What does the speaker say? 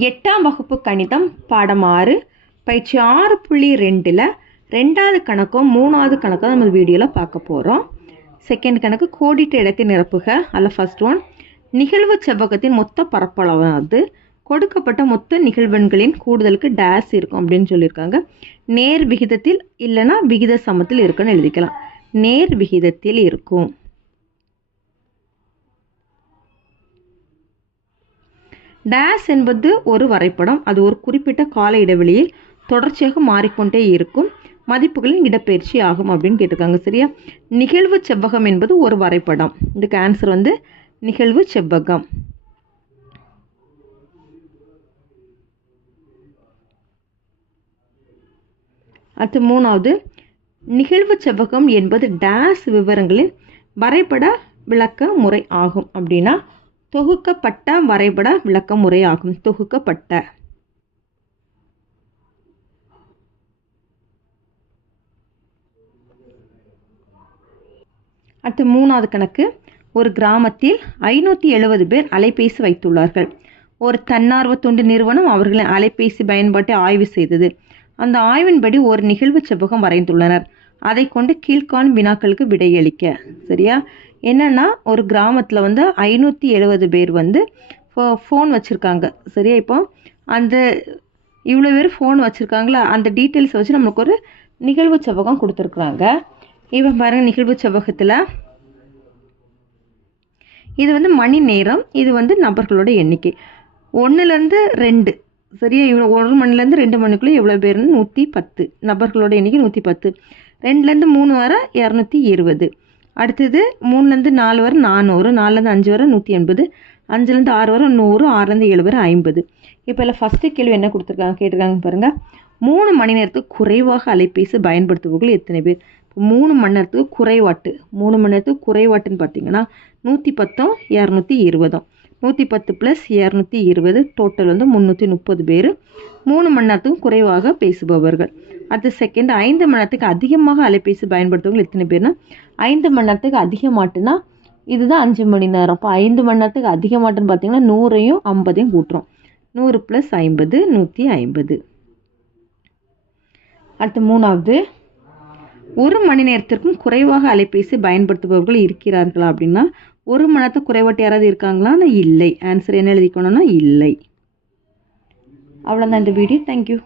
எட்டாம் வகுப்பு கணிதம் பாடம் ஆறு பயிற்சி ஆறு புள்ளி ரெண்டில் ரெண்டாவது கணக்கும் மூணாவது கணக்கும் நம்ம வீடியோவில் பார்க்க போகிறோம் செகண்ட் கணக்கு கோடிட்ட இடத்தை நிரப்புக. அதில் ஃபர்ஸ்ட் ஒன் நிகழ்வு செவ்வகத்தின் மொத்த பரப்பளவானது கொடுக்கப்பட்ட மொத்த நிகழ்வெண்களின் கூடுதலுக்கு டேஸ் இருக்கும் அப்படின்னு சொல்லியிருக்காங்க. நேர் விகிதத்தில் இல்லைன்னா விகித சமத்தில் இருக்குன்னு எழுதிக்கலாம். நேர் விகிதத்தில் இருக்கும். டேஸ் என்பது ஒரு வரைபடம். அது ஒரு குறிப்பிட்ட கால இடைவெளியில் தொடர்ச்சியாக மாறிக்கொண்டே இருக்கும். மதிப்புகளின் இடப்பெயர்ச்சி ஆகும் அப்படின்னு கேட்டிருக்காங்க சரியா? நிகழ்வு செவ்வகம் என்பது ஒரு வரைபடம். இதுக்கு ஆன்சர் வந்து நிகழ்வு செவ்வகம். அடுத்து மூணாவது நிகழ்வு செவ்வகம் என்பது டேஸ் விவரங்களின் வரைபட விளக்க முறை ஆகும் அப்படின்னா தொகுக்கப்பட்ட வரைபட விளக்க முறை ஆகும் தொகுக்கப்பட்ட. அடுத்து மூணாவது கணக்கு. ஒரு கிராமத்தில் ஐநூற்றி எழுபது பேர் அலைபேசி வைத்துள்ளார்கள். ஒரு தன்னார்வ தொண்டு நிறுவனம் அவர்களின் அலைபேசி பயன்பாட்டை ஆய்வு செய்தது. அந்த ஆய்வின்படி ஒரு நிகழ்வு செவ்வகம் வரைந்துள்ளனர். அதை கொண்டு கீழ்காணும் வினாக்களுக்கு விடையளிக்க. சரியா? என்னன்னா ஒரு கிராமத்தில் வந்து ஐநூற்றி எழுபது பேர் வந்து ஃபோ ஃபோன் வச்சுருக்காங்க. சரியா இப்போ? அந்த இவ்வளோ பேர் ஃபோன் வச்சுருக்காங்களா? அந்த டீட்டெயில்ஸை வச்சு நம்மளுக்கு ஒரு நிகழ்வு செவ்வகம் கொடுத்துருக்குறாங்க. இப்போ பாருங்கள் நிகழ்வு செவ்வகத்தில் இது வந்து மணி நேரம் இது வந்து நபர்களோட எண்ணிக்கை. ஒன்றுலேருந்து ரெண்டு. சரியா இவ்வளோ ஒரு மணிலேருந்து ரெண்டு மணிக்குள்ளே எவ்வளோ பேர்னு நூற்றி பத்து. நபர்களோட எண்ணிக்கை நூற்றி பத்து. ரெண்டுலேருந்து மூணு வர இரநூத்தி இருபது. அடுத்தது மூணுலேருந்து நாலு வர நானூறு நாலுலேருந்து அஞ்சு வர நூற்றி எண்பது அஞ்சுலேருந்து ஆறு வர நூறு ஆறுலேருந்து ஏழு வர ஐம்பது. இப்போ இல்லை ஃபஸ்ட்டு கேள்வி என்ன கொடுத்துருக்காங்க கேட்டிருக்காங்க பாருங்கள் மூணு மணி நேரத்துக்கு குறைவாக அலைபேசி பயன்படுத்துபவர்கள் எத்தனை பேர்? இப்போ மூணு மணி நேரத்துக்கு குறைவாட்டு மூணு மணி நேரத்துக்கு குறைவாட்டுன்னு பார்த்தீங்கன்னா நூற்றி பத்தும் இரநூத்தி இருபதும். நூற்றி பத்து ப்ளஸ் இரநூத்தி இருபது டோட்டல் வந்து முந்நூற்றி முப்பது பேர். மூணு மணி நேரத்துக்கும் குறைவாக பேசுபவர்கள். அடுத்த செகண்ட் ஐந்து மணி நேரத்துக்கு அதிகமாக அலைபேசி பயன்படுத்துவவங்க எத்தனை பேர்னா ஐந்து மணி நேரத்துக்கு அதிகமாட்டுனா இதுதான் அஞ்சு மணி நேரம். இப்போ ஐந்து மணி நேரத்துக்கு அதிகமாட்டுன்னு பார்த்தீங்கன்னா நூறையும் ஐம்பதையும் கூட்டுறோம். நூறு ப்ளஸ் ஐம்பது நூற்றி ஐம்பது. அடுத்து மூணாவது ஒரு மணி நேரத்திற்கும் குறைவாக அலைபேசி பயன்படுத்துபவர்கள் இருக்கிறார்களா அப்படின்னா ஒரு மணி குறைவாட்டு யாராவது இருக்காங்களான்னு இல்லை. ஆன்சர் என்ன எழுதிக்கணும்னா இல்லை. அவ்வளோதான் இந்த வீடியோ தேங்க்யூ